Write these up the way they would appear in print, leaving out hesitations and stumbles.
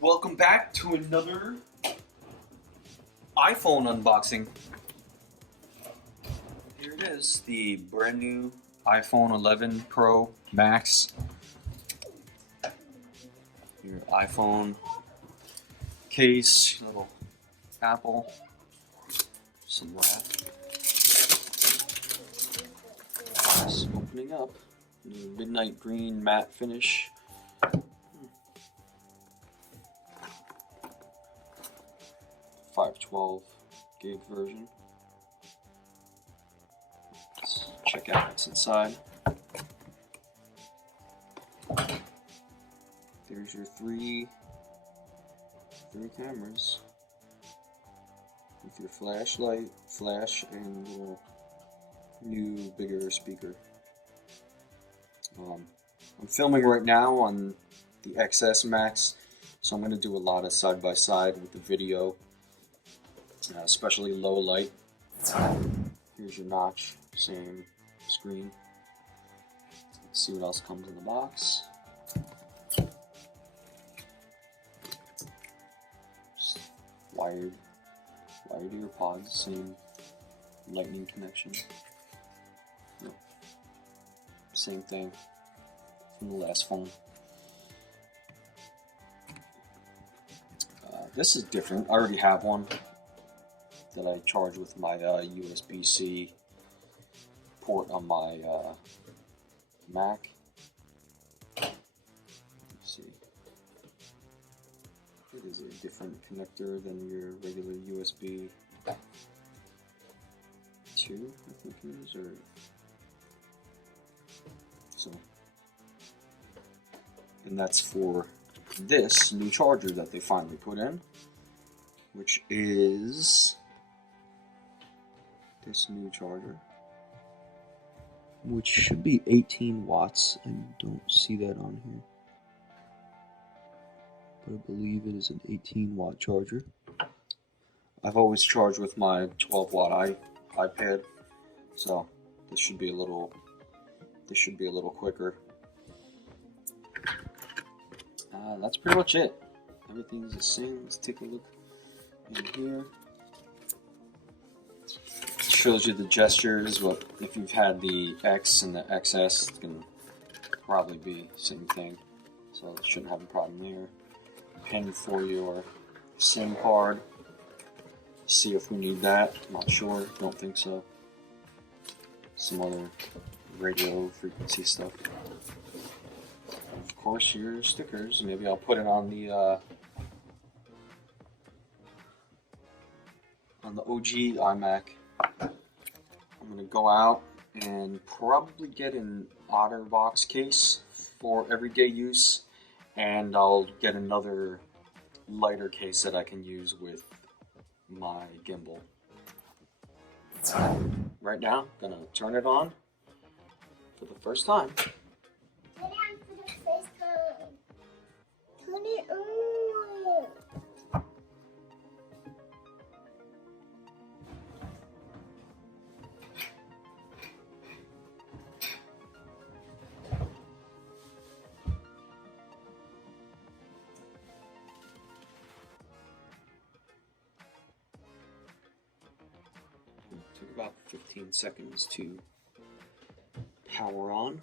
Welcome back to another iPhone unboxing. Here it is, the brand new iPhone 11 Pro Max. Your iPhone case, little apple, some wrap. It's opening up. New midnight green matte finish. 512 gig version. Let's check out what's inside. There's your three cameras with your flashlight, flash, and little new bigger speaker. I'm filming right now on the XS Max, so I'm going to do a lot of side by side with the video. Especially low light. Here's your notch, same screen. Let's see what else comes in the box. Just wired earpods, same lightning connection. No, same thing from the last phone. This is different. I already have one that I charge with my USB-C port on my Mac. Let's see. It is a different connector than your regular USB 2, I think it is, or so. And that's for this new charger that they finally put in, which is this new charger, which should be 18 watts. I don't see that on here, but I believe it is an 18 watt charger. I've always charged with my 12 watt iPad, so this should be a little quicker. That's pretty much it. Everything's the same. Let's take a look in here. Shows you the gestures. What if you've had the X and the XS? It's gonna probably be the same thing, so it shouldn't have a problem there. Pen for your SIM card. See if we need that. Not sure. Don't think so. Some other radio frequency stuff. Of course, your stickers. Maybe I'll put it on the OG iMac. I'm gonna go out and probably get an OtterBox case for everyday use, and I'll get another lighter case that I can use with my gimbal. Right now, I'm gonna turn it on for the first time. Turn it on. It took about 15 seconds to power on.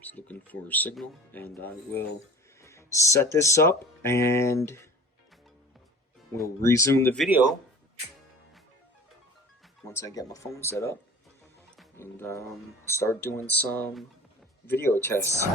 Just looking for a signal, and I will set this up and we'll resume the video once I get my phone set up and start doing some video tests.